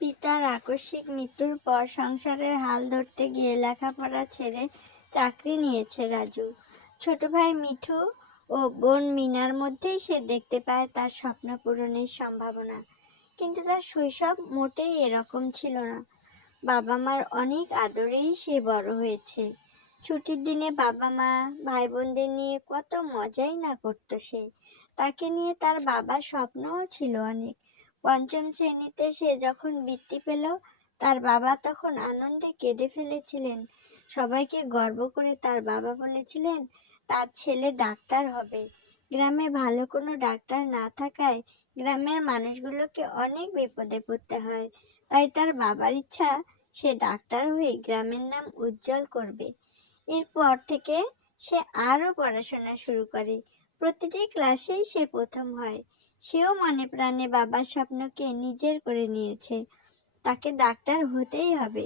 পিতার আকস্মিক মৃত্যুর পর সংসারের হাল ধরতে গিয়ে লেখাপড়া ছেড়ে চাকরি নিয়েছে রাজু। ছোট ভাই মিঠু ও বোন মিনার মধ্যেই সে দেখতে পায় তার স্বপ্ন পূরণের সম্ভাবনা। কিন্তু তার শৈশব মোটেই এরকম ছিল না। বাবা মার অনেক আদরেই সে বড় হয়েছে। ছুটির দিনে বাবা মা ভাই বোনদের নিয়ে কত মজাই না করতো সে। তাকে নিয়ে তার বাবার স্বপ্নও ছিল অনেক। পঞ্চম শ্রেণীতে সে যখন বৃত্তি পেল, তার বাবা তখন আনন্দে কেঁদে ফেলেছিলেন। সবাইকে গর্ব করে তার বাবা বলেছিলেন তার ছেলে ডাক্তার হবে। গ্রামে ভালো কোনো ডাক্তার না থাকায় গ্রামের মানুষগুলোকে অনেক বিপদে পড়তে হয়। তাই তার বাবার ইচ্ছা সে ডাক্তার হয়ে গ্রামের নাম উজ্জ্বল করবে। এরপর থেকে সে আরো পড়াশোনা শুরু করে। প্রতিটি ক্লাসেই সে প্রথম হয়। সেও মনে প্রাণে বাবার স্বপ্নকে নিজের করে নিয়েছে। তাকে ডাক্তার হতেই হবে।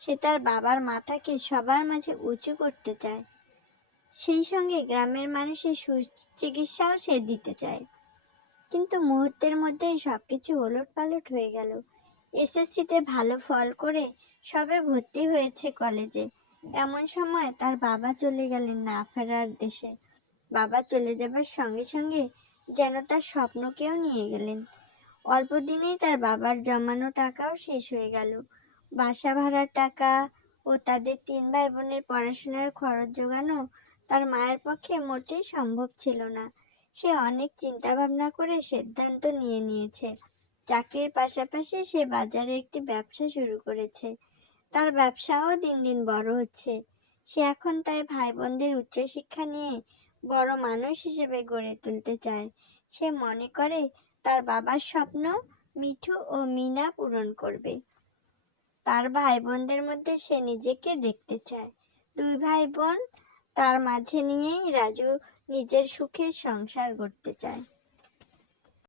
সে তার বাবার মাথাকে সবার মাঝে উঁচু করতে চায়। সেই সঙ্গে গ্রামের মানুষের সুচিকিৎসাও সে দিতে চায়। কিন্তু মুহূর্তের মধ্যেই সবকিছু ওলটপালট হয়ে গেল। এসএসসিতে ভালো ফল করে সবে ভর্তি হয়েছে কলেজে। এমন সময় তার বাবা চলে গেলেন না ফেরার দেশে। বাবা চলে যাবার সঙ্গে সঙ্গে যেন তার স্বপ্নকেও নিয়ে গেলেন। অল্প দিনেই তার বাবার জমানো টাকাও শেষ হয়ে গেল। বাসা ভাড়ার টাকা ও তাদের 3 ভাই বোনের পড়াশোনার খরচ জোগানো তার মায়ের পক্ষে মোটেই সম্ভব ছিল না। সে অনেক চিন্তা ভাবনা করে সিদ্ধান্ত নিয়েছে। চাকরির পাশাপাশি সে বাজারে একটি ব্যবসা শুরু করেছে। তার ব্যবসাও দিন দিন বড় হচ্ছে। সে এখন তাই ভাই বোনদের উচ্চশিক্ষা নিয়ে বড় মানুষ হিসেবে গড়ে তুলতে চায়। সে মনে করে তার বাবার স্বপ্ন মিঠু ও মিনা পূরণ করবে। তার ভাই বোনদের মধ্যে সে নিজেকে দেখতে চায়। 2 ভাই বোন তার মাঝে নিয়েই রাজু নিজের সুখের সংসার গড়তে চায়।